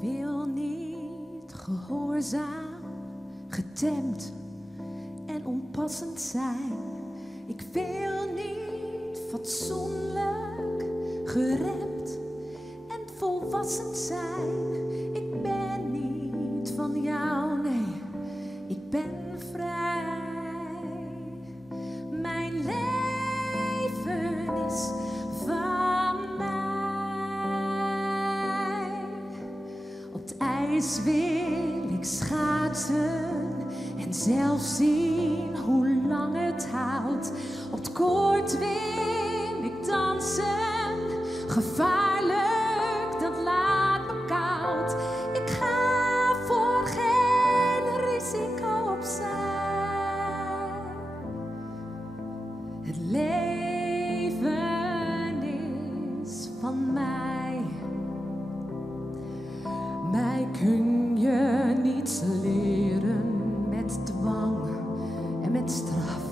wil niet gehoorzaam, getemd en onpassend zijn. Ik wil niet fatsoenlijk, geremd en volwassen zijn. Ik ben niet van jou, nee, ik ben vrij. Mijn leven is van mij. Op het ijs wil ik schaatsen en zelf zien hoe lang het houdt. Op het koord wil ik dansen, gevaarlijk, dat laat me koud. Ik ga voor geen risico opzij. Het leven is van mij. Mij kun je niets leren met dwang en met straf.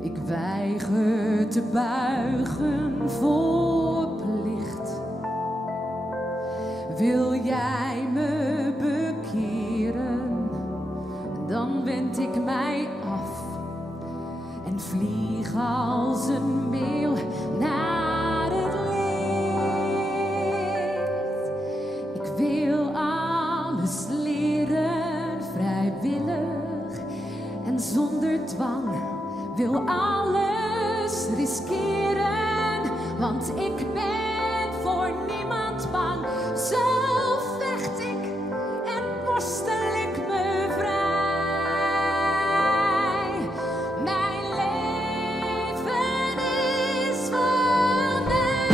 Ik weiger te buigen voor plicht. Wil jij me bekeren, dan wend ik mij af en vlieg als een meeuw naar het licht. Ik wil alles leren, vrijwillig en zonder dwang. Wil alles riskeren, want ik ben voor niemand bang. Zo vecht ik en worstel ik me vrij. Mijn leven is van mij.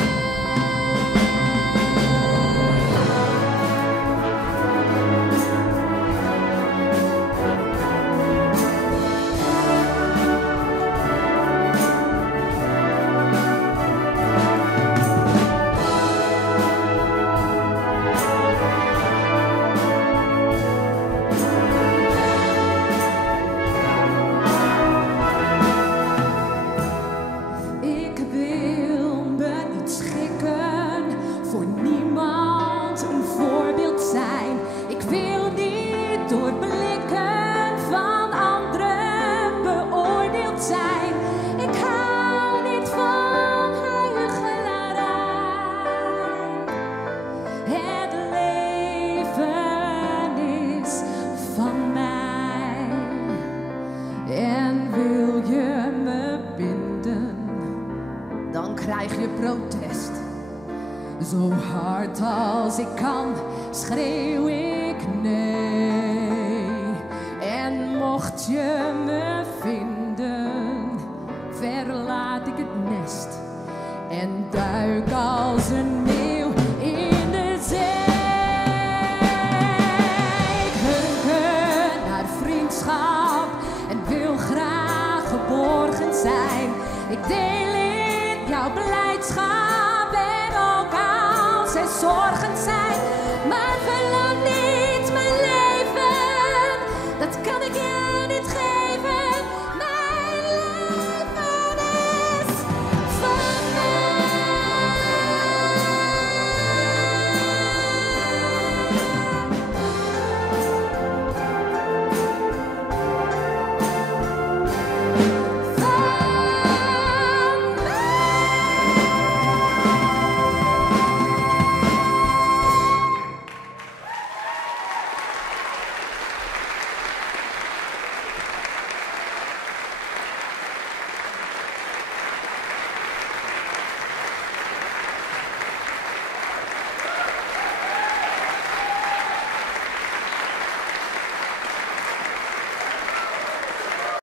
Voor niemand een voorbeeld zijn. Ik wil niet door blikken van anderen beoordeeld zijn. Ik hou niet van huichelarij. Het leven is van mij. En wil je me binden, dan krijg je protest. Zo hard als ik kan, schreeuw ik nee. En mocht je me vinden, verlaat ik het nest en duik als een meeuw in de zee. Ik hunker naar vriendschap en wil graag geborgen zijn. Ik deel in jouw blijdschap en ook als er zorgen zijn, maar